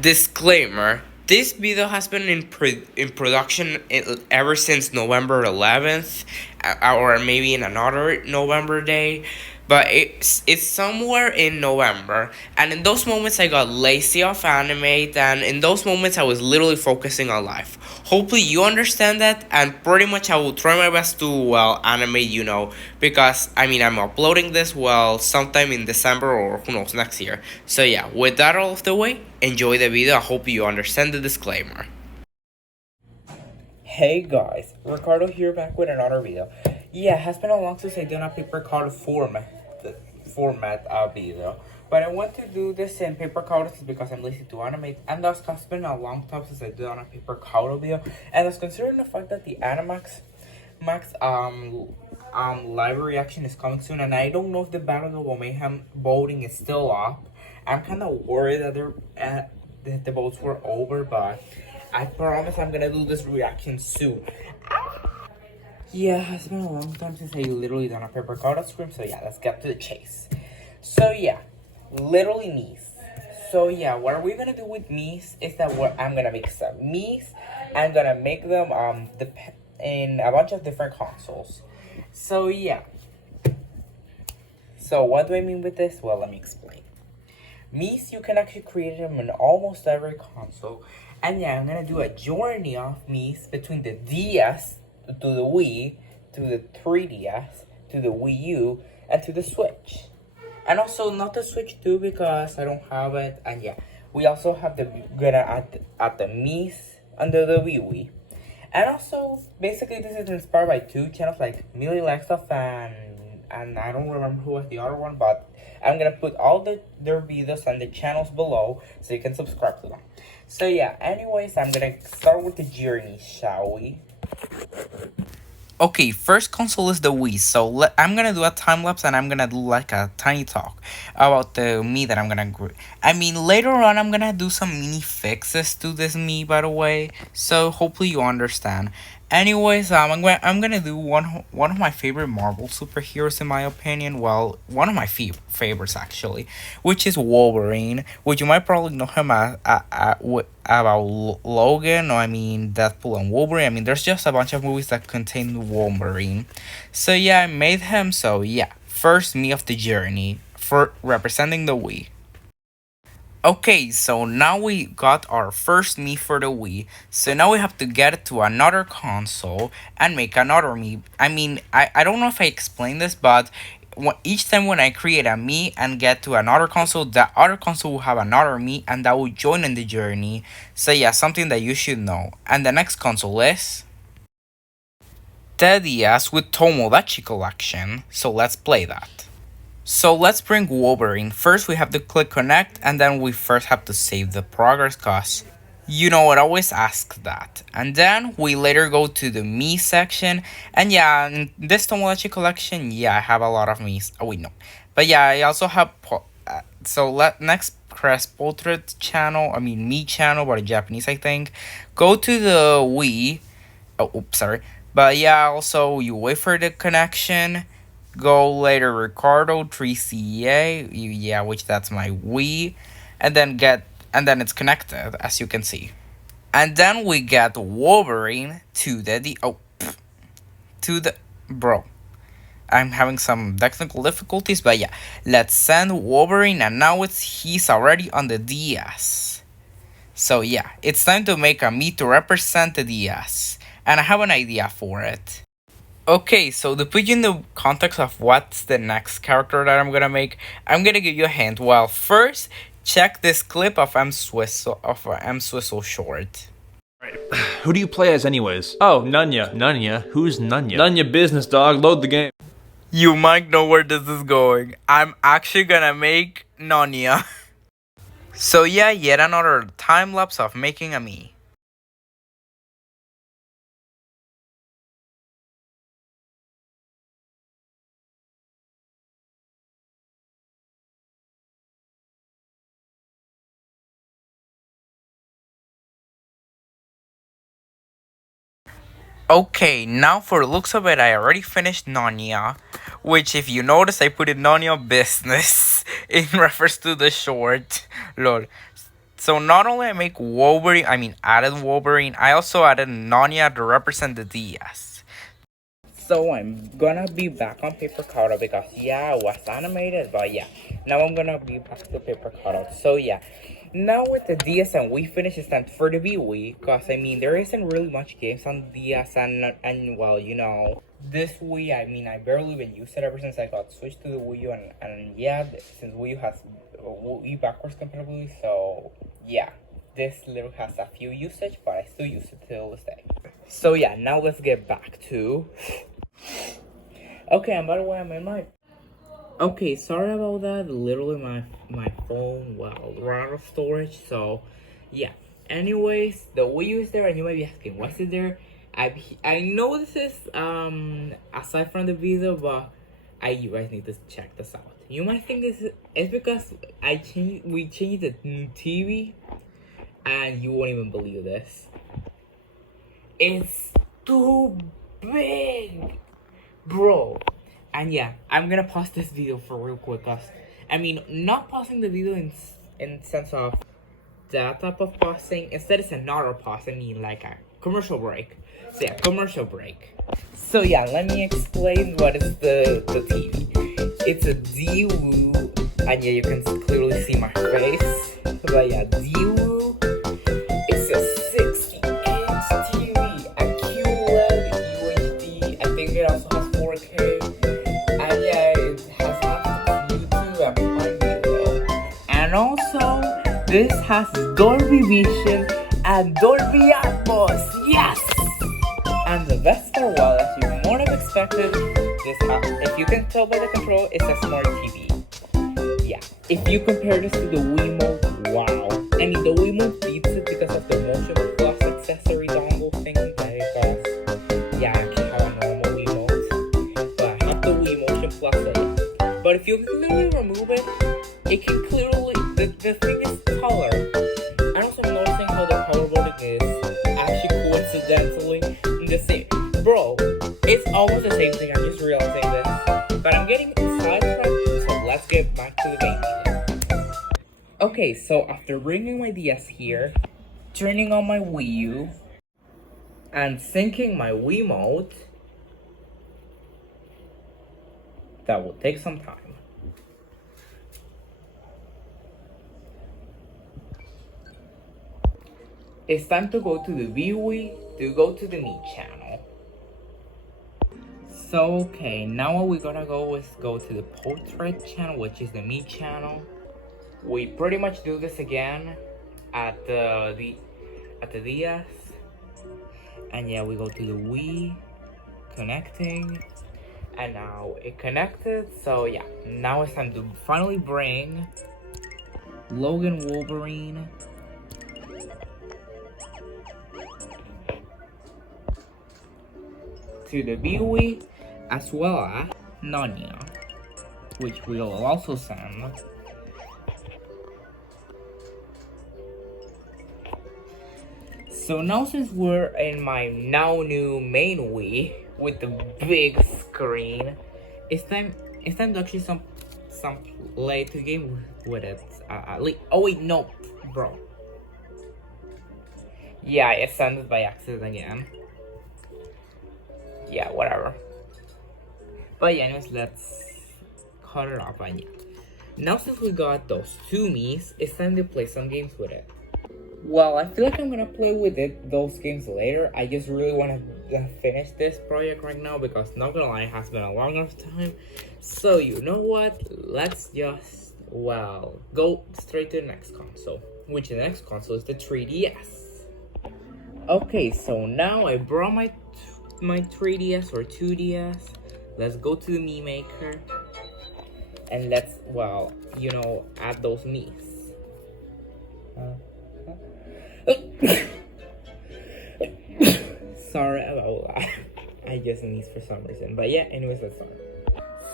Disclaimer: this video has been in production ever since November 11th, or maybe in another November day, but it's somewhere in November. And in those moments, I got lazy off animate, and in those moments, I was literally focusing on life. Hopefully, you understand that, and pretty much I will try my best to animate, because I'm uploading this sometime in December or who knows next year. So yeah, with that all of the way, enjoy the video. I hope you understand the disclaimer. Hey guys, Ricardo here back with another video. Yeah, it has been a long since I done a paper card format video. But I want to do this in paper cards because I'm lazy to animate, and thus has been a long time since I did on a paper card video. And that's considering the fact that the Animax live reaction is coming soon, and I don't know if the Battle of Mayhem voting is still up. I'm kind of worried that the votes were over, but I promise I'm gonna do this reaction soon. Yeah, it's been a long time since I literally done a paper card scream, so yeah, let's get to the chase. So yeah, literally Miis. So yeah, what are we gonna do with Miis is that I'm gonna make some Miis. I'm gonna make them in a bunch of different consoles. So yeah. So what do I mean with this? Well, let me explain. Miis, you can actually create them in almost every console. And yeah, I'm gonna do a journey of Miis between the DS to the Wii, to the 3DS, to the Wii U, and to the Switch. And also not the Switch 2 because I don't have it. And yeah, we also have gonna add the Miis under the Wii. And also, basically this is inspired by two channels like Millie Lexoff and I don't remember who was the other one, but I'm gonna put all their videos and the channels below so you can subscribe to them. So yeah, anyways, I'm gonna start with the journey, shall we? Okay, first console is the Wii, so I'm gonna do a time lapse and I'm gonna do like a tiny talk about the Mii that I'm gonna later on I'm gonna do some mini fixes to this Mii, by the way, so hopefully you understand. Anyways, I'm gonna do one of my favorite Marvel superheroes in my opinion. Well, one of my favorites actually, which is Wolverine. Which you might probably know him about Logan, or Deadpool and Wolverine. There's just a bunch of movies that contain Wolverine. So yeah, I made him. So yeah, first Mii of the journey for representing the Wii. Okay, so now we got our first Mii for the Wii, so now we have to get it to another console and make another Mii. I don't know if I explained this, but each time when I create a Mii and get to another console, the other console will have another Mii and that will join in the journey. So yeah, something that you should know. And the next console is the DS with Tomodachi Collection, so let's play that. So let's bring Wolverine. First we have to click connect, and then we first have to save the progress cause it always asks that. And then we later go to the Mii section, and yeah, in this Tomodachi collection, yeah, I have a lot of Miis. Oh wait, no. But yeah, I also have, next press portrait channel, Mii channel, but in Japanese I think. Go to the Wii, oops, sorry. But yeah, also you wait for the connection. Go later Ricardo 3CA, yeah, which that's my Wii, and then it's connected as you can see. And then we get Wolverine to bro. I'm having some technical difficulties, but yeah, let's send Wolverine, and now he's already on the DS. So yeah, it's time to make a Mii to represent the DS, and I have an idea for it. Okay, so to put you in the context of what's the next character that I'm gonna make, I'm gonna give you a hint. Well, first, check this clip of M Swizzle short. Who do you play as anyways? Oh, Nunya. Nunya? Who's Nunya? Nunya business, dog. Load the game. You might know where this is going. I'm actually gonna make Nonya. So yeah, yet another time lapse of making a Mii. Okay, now for the looks of it, I already finished Nonya, which if you notice, I put in Nonya business in reference to the short, lol. So not only I make Wolverine, I mean added Wolverine, I also added Nanya to represent the DS. So I'm gonna be back on paper cutout because yeah, I was animated, but yeah, now I'm gonna be back to paper cutout. So yeah, now with the DS and we finish it's time for the Wii, cause I mean there isn't really much games on DS and well you know this Wii I mean I barely even used it ever since I got switched to the Wii U and yeah since Wii U has Wii backwards compatibility so yeah this little has a few usage but I still use it till this day. So yeah, now let's get back to okay, and by the way, I'm in my. Okay, sorry about that. Literally, my phone, well, ran out of storage. So, yeah. Anyways, the Wii U is there, and you might be asking, what's it there? I know this is aside from the video, but you guys need to check this out. You might think this is it's because we changed the TV, and you won't even believe this. It's too big. Bro, and yeah, I'm gonna pause this video for real quick, cause I mean, not pausing the video in sense of that type of pausing. Instead, it's another pause. I mean, like a commercial break. So yeah, commercial break. So yeah, let me explain what is the TV. It's a Daewoo, and yeah, you can clearly see my face. But yeah, Daewoo. It's a 60-inch TV, a QLED UHD. I think it also has 4K. And yeah, it has YouTube and Prime Video. And also, this has Dolby Vision and Dolby Atmos. Yes! And the best part, well, as you might have expected, this if you can tell by the control, it's a smart TV. Yeah, if you compare this to the Wiimote, wow. I mean, the Wiimote beats it because of the Motion Plus accessory dongle thing. Because, yeah, I can have a normal Wiimote. But I have the Wii Motion Plus. But if you clearly remove it, it can clearly, the thing is taller. And also I'm noticing how the power button is actually coincidentally the same. Bro, it's almost the same thing. I'm just realizing this. But I'm getting sidetracked, so let's get back to the main video. Okay, so after bringing my DS here, turning on my Wii U, and syncing my Wiimote, that will take some time. It's time to go to the Wii to go to the Miis channel. So okay, now what we're gonna go is go to the portrait channel, which is the Miis channel. We pretty much do this again at the DS. And yeah, we go to the Wii, connecting, and now it connected. So yeah, now it's time to finally bring Logan Wolverine to the Wii, as well as Nanya, which we will also send. So now since we're in my now new main Wii with the big screen, it's time to actually some play to game with it. Oh wait, no, bro. Yeah, it sent by accident again. Yeah, whatever. But yeah, anyways, let's cut it off. And yeah, now since we got those two Miis, it's time to play some games with it. Well, I feel like I'm gonna play with those games later. I just really want to finish this project right now because, not gonna lie, it has been a long enough time. So you know what? Let's just, well, go straight to the next console, which the next console is the 3DS. Okay, so now I brought my 3DS or 2DS. Let's go to the Mii Maker and let's, well, you know, add those Miis. Sorry about that. I just sneezed for some reason. But yeah, anyways, let's start.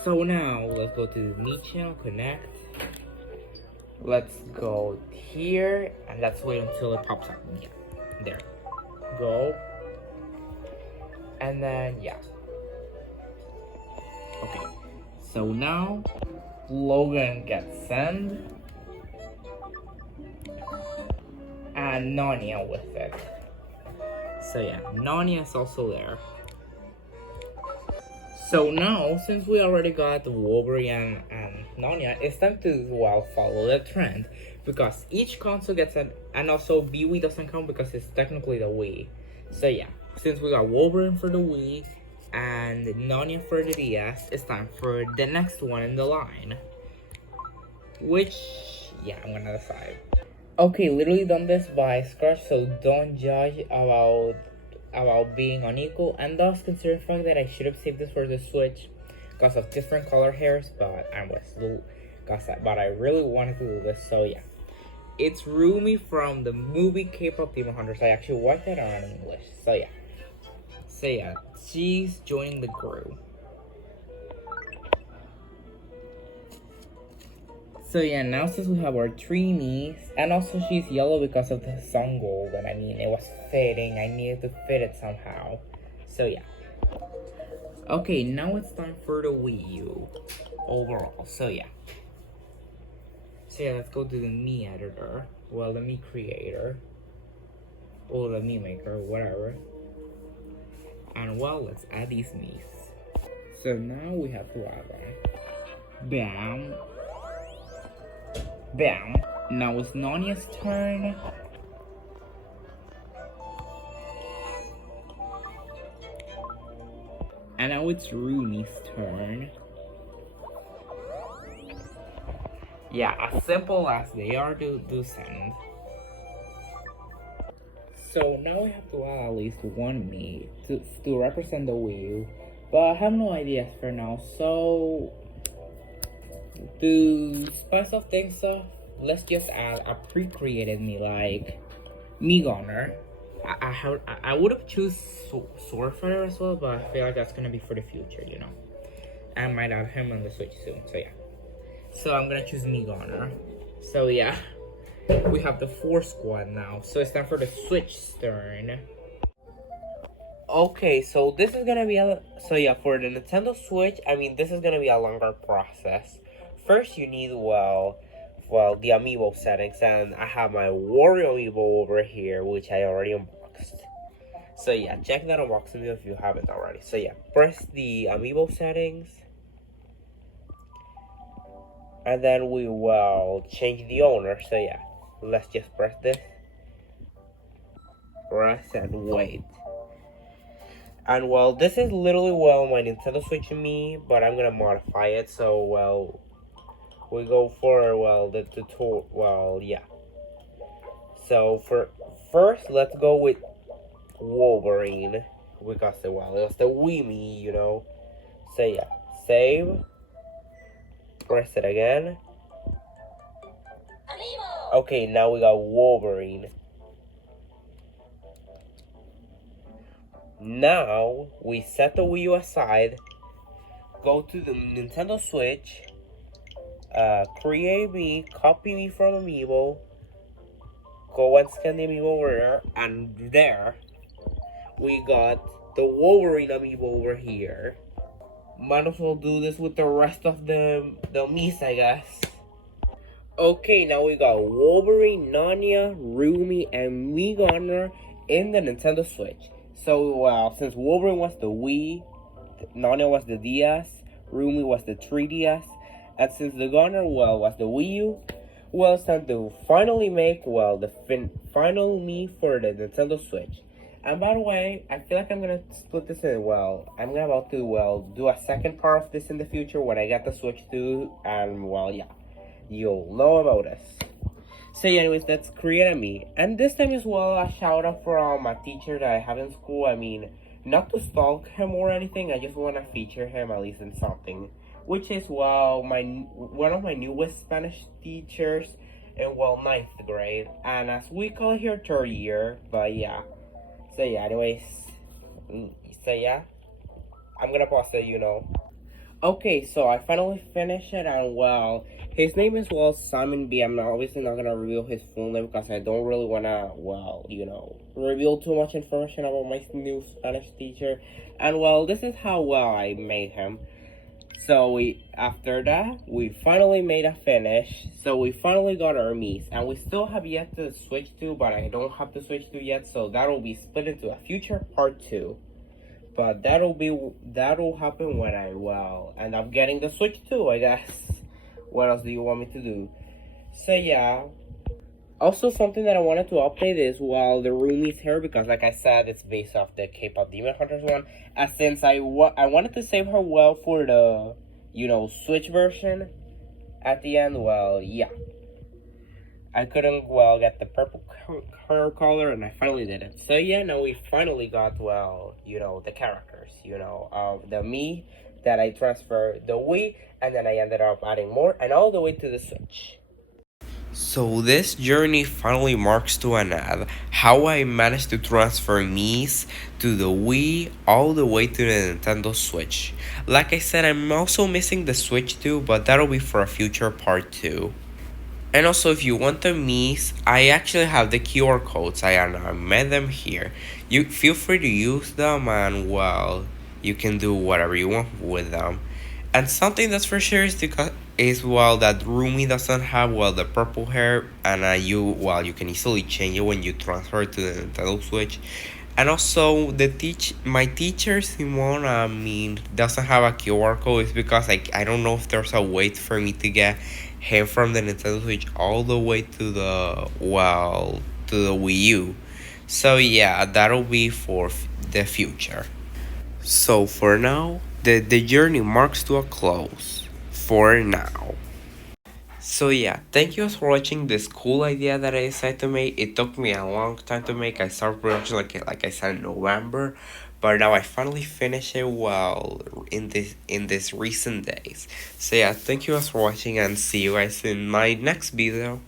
So now, let's go to the Miis channel, connect. Let's go here, and let's wait until it pops up. Yeah, there. Go. And then, yeah. Okay. So now, Logan gets sent. and Narnia with it. So yeah, Narnia is also there. So now, since we already got Wolverine and Narnia, it's time to, well, follow the trend. Because each console gets an, and also Wii doesn't count because it's technically the Wii. So yeah, since we got Wolverine for the Wii and Narnia for the DS, it's time for the next one in the line. Which, yeah, I'm gonna decide. Okay, literally done this by scratch, so don't judge about being unequal, and thus consider the fact that I should have saved this for the Switch because of different color hairs, but I really wanted to do this, so yeah. It's Rumi from the movie K-pop Demon Hunters. I actually watched that on English, so yeah. So yeah, she's joining the group. So yeah, now since we have our three Miis, and also she's yellow because of the sun gold, and I mean, it was fitting, I needed to fit it somehow. So yeah. Okay, now it's time for the Wii U overall, so yeah. So yeah, let's go to the Mii editor, well, the Mii creator, or the Mii maker, whatever. And well, let's add these Miis. So now we have to add them. Bam. Bam. Now it's Narnia's turn. And now it's Rumi's turn. Yeah, as simple as they are to send. So now we have to add at least one Mii to represent the Wii U. But I have no ideas for now, so to spice up things up, let's just add a pre-created Mii like Mii Gunner. I would have choose Swordfighter as well, but I feel like that's gonna be for the future, you know. I might add him on the Switch soon, so yeah. So I'm gonna choose Mii Gunner. So yeah, we have the 4 squad now. So it's time for the Switch turn. Okay, so this is gonna be so yeah, for the Nintendo Switch, I mean, this is gonna be a longer process. First, you need, well, the amiibo settings, and I have my Wario amiibo over here, which I already unboxed. So yeah, check that unboxing video if you haven't already. So yeah, press the amiibo settings, and then we will change the owner. So yeah, let's just press this, press and wait. And well, this is literally, well, my Nintendo Switch Mii, but I'm gonna modify it. So well, we go for, well, the tutorial, well, yeah. So for first, let's go with Wolverine, because, well, it was the Wii Mii, you know. So yeah, save, press it again. Okay, now we got Wolverine. Now we set the Wii U aside, go to the Nintendo Switch, create me, copy me from Amiibo, go and scan the Amiibo over there, and there we got the Wolverine Amiibo over here. Might as well do this with the rest of the Miis, I guess. Okay, now we got Wolverine, Narnia, Rumi, and Mii Gunner in the Nintendo Switch. So, well, since Wolverine was the Wii, Narnia was the DS, Rumi was the 3DS, and since the Gunner, well, was the Wii U, well, it's time to finally make, well, the final Mii for the Nintendo Switch. And by the way, I feel like I'm gonna split this in, well, I'm about to, well, do a second part of this in the future when I get the Switch too, and, well, yeah, you'll know about us. So yeah, anyways, let's create a Mii. And this time as well, a shout out for my teacher that I have in school. I mean, not to stalk him or anything, I just want to feature him at least in something. Which is, well, one of my newest Spanish teachers in, well, 9th grade. And as we call it here, 3rd year, but yeah. So yeah, anyways, so yeah, I'm gonna pause it, you know. Okay, so I finally finished it, and well, his name is, well, Simon B. I'm obviously not gonna reveal his full name because I don't really wanna, well, you know, reveal too much information about my new Spanish teacher. And well, this is how, well, I made him. So we after that we finally made a finish. So we finally got our Miis, and we still have yet to switch to, but I don't have to switch to yet. So that'll be split into a future part 2. But that'll happen when I end up getting the Switch too, I guess. What else do you want me to do? So yeah. Also, something that I wanted to update is while the room is here, because like I said, it's based off the K-pop Demon Hunters one. And since I wanted to save her well for the Switch version at the end. Well, yeah, I couldn't get the purple hair color, and I finally did it. So yeah, now we finally got the characters, the me that I transferred the Wii, and then I ended up adding more, and all the way to the Switch. So this journey finally marks to an end. How I managed to transfer Miis to the Wii all the way to the Nintendo Switch. Like I said, I'm also missing the Switch too, but that'll be for a future part 2. And also, if you want the Miis, I actually have the QR codes. I made them here. You feel free to use them, and well, you can do whatever you want with them. And something that's for sure is that Rumi doesn't have the purple hair, and you can easily change it when you transfer to the Nintendo Switch. And also, my teacher Simone, doesn't have a QR code. It's because I don't know if there's a way for me to get him from the Nintendo Switch all the way to the Wii U. So yeah, that'll be for the future. So for now, the journey marks to a close. For now. So yeah, thank you for watching this cool idea that I decided to make. It took me a long time to make. I started production like I said in November, but now I finally finished it in this recent days. So yeah, thank you guys for watching, and see you guys in my next video.